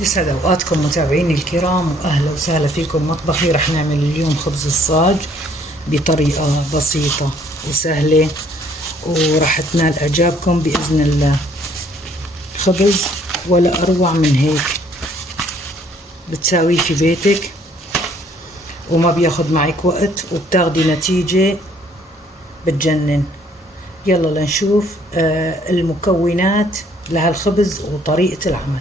يسعد اوقاتكم متابعيني الكرام، واهلا وسهلا فيكم مطبخي. رح نعمل اليوم خبز الصاج بطريقة بسيطة وسهلة، ورح تنال اعجابكم باذن الله. خبز ولا اروع من هيك بتساويه في بيتك وما بياخد معك وقت وبتاخدي نتيجة بتجنن. يلا لنشوف المكونات لهالخبز وطريقة العمل.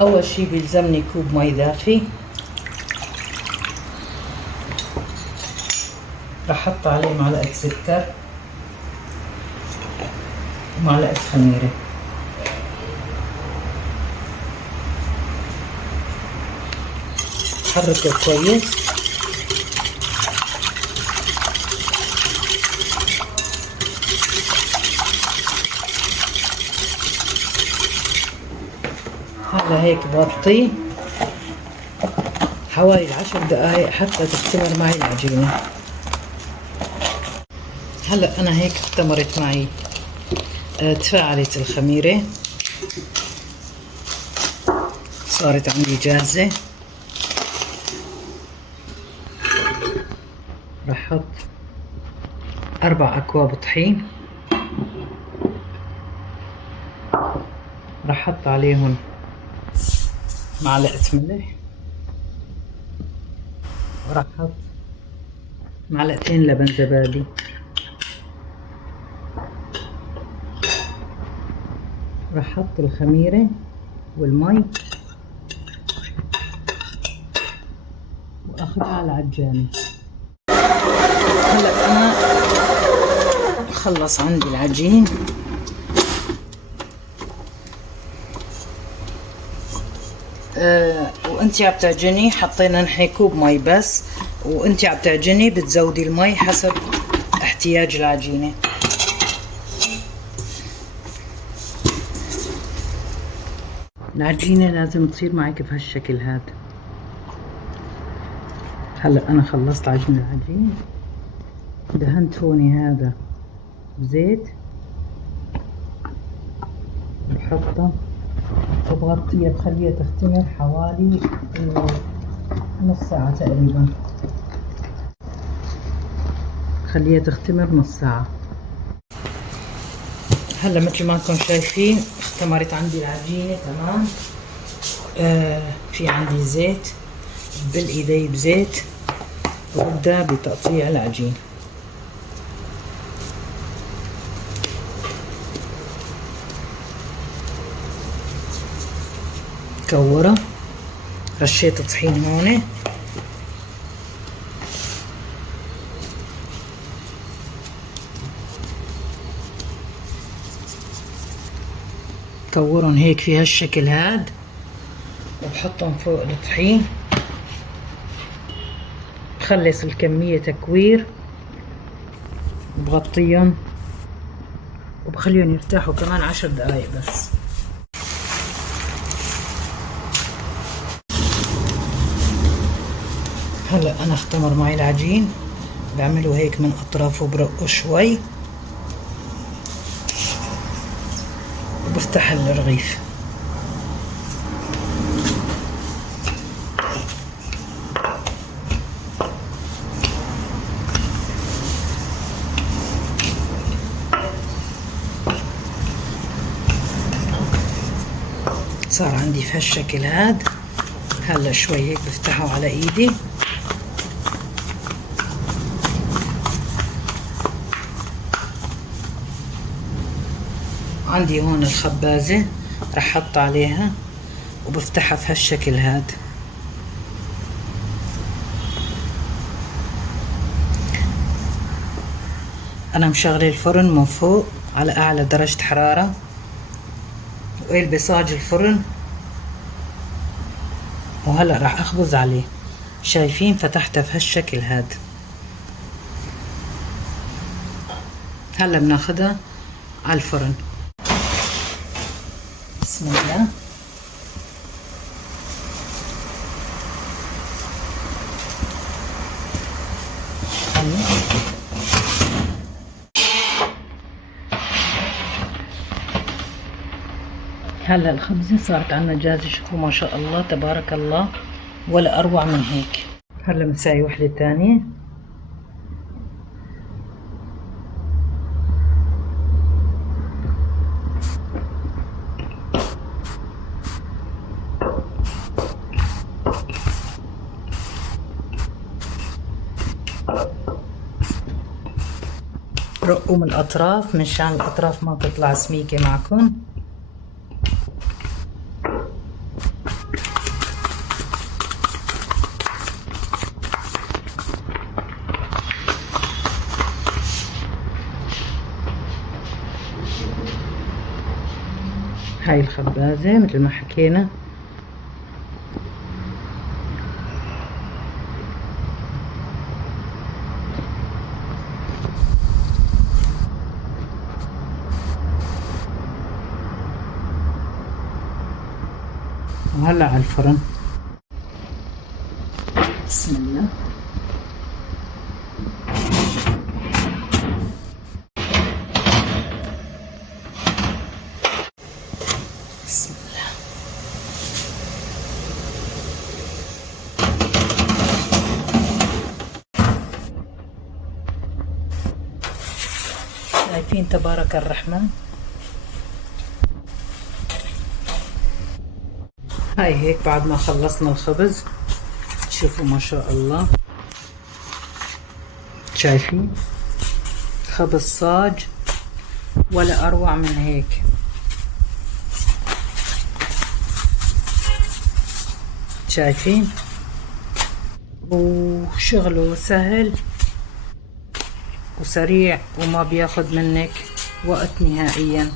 اول شي بيلزمني كوب مي دافي، رح احط عليه معلقة سكر ومعلقة خميرة. حركه كويس. هلا هيك بغطيه حوالي 10 دقايق حتى تختمر معي العجينة. هلا انا هيك اختمرت معي، تفاعلت الخميرة، صارت عندي جاهزة. رح احط 4 اكواب طحين، رح احط عليهم معلقة ملح، ورح احط معلقتين لبن زبادي، رح احط الخميرة والمي واخدها على العجانة. هلا انا خلص عندي العجين، وانتي عم تعجني حطينا نحن كوب مي بس، وانتي عم تعجني بتزودي المي حسب احتياج العجينة. العجينة لازم تصير معك بهالشكل هذا. هلا انا خلصت عجن العجين، دهنت هوني هذا بزيت، بحطها وبغطيها بخليها تختمر حوالي نص ساعة تقريبا. خليها تختمر نص ساعة. هلا مثل ما انكم شايفين اختمرت عندي العجينة تمام. في عندي زيت بالايدي بزيت، وببدأ بتقطيع العجين. كورة، رشيت طحين هون، كورهم هيك في هالشكل هاد، وبحطهم فوق الطحين. بخلص الكمية تكوير وبغطيهم وبخليهم يرتاحوا كمان 10 دقايق بس. هلا انا اختمر معي العجين، بعمله هيك من اطرافه برقه شوي وبفتح الرغيف. صار عندي في هالشكل هاد. هلا شوي هيك بفتحه على ايدي، عندي هون الخبازة رح احط عليها وبفتحها في هالشكل هاد. انا مشغله الفرن من فوق على اعلى درجة حرارة، وقلبي صاج الفرن، وهلا راح اخبز عليه. شايفين فتحتها في هالشكل هاد. هلا بناخدها على الفرن. بسم الله. هلا الخبزة صارت عنا جاهزة، شوفوا ما شاء الله تبارك الله، ولا أروع من هيك. هلا بنساوي وحدة تانية. رقوا من الأطراف مشان الأطراف ما تطلع سميكة معكم. هاي الخبازة مثل ما حكينا. وهلا على الفرن. بسم الله. بسم الله. شايفين تبارك الرحمن. هاي هيك بعد ما خلصنا الخبز، شوفوا ما شاء الله، شايفين خبز صاج ولا أروع من هيك. شايفين، وشغله سهل وسريع وما بياخد منك وقت نهائيا.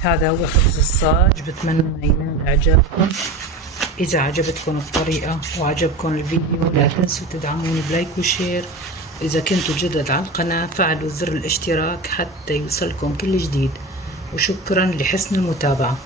هذا هو خبز الصاج. بتمنى ينال اعجابكم. اذا عجبتكم الطريقة وعجبكم الفيديو لا تنسوا تدعموني بلايك وشير. اذا كنتوا جدد على القناة فعلوا زر الاشتراك حتى يوصلكم كل جديد، وشكرا لحسن المتابعة.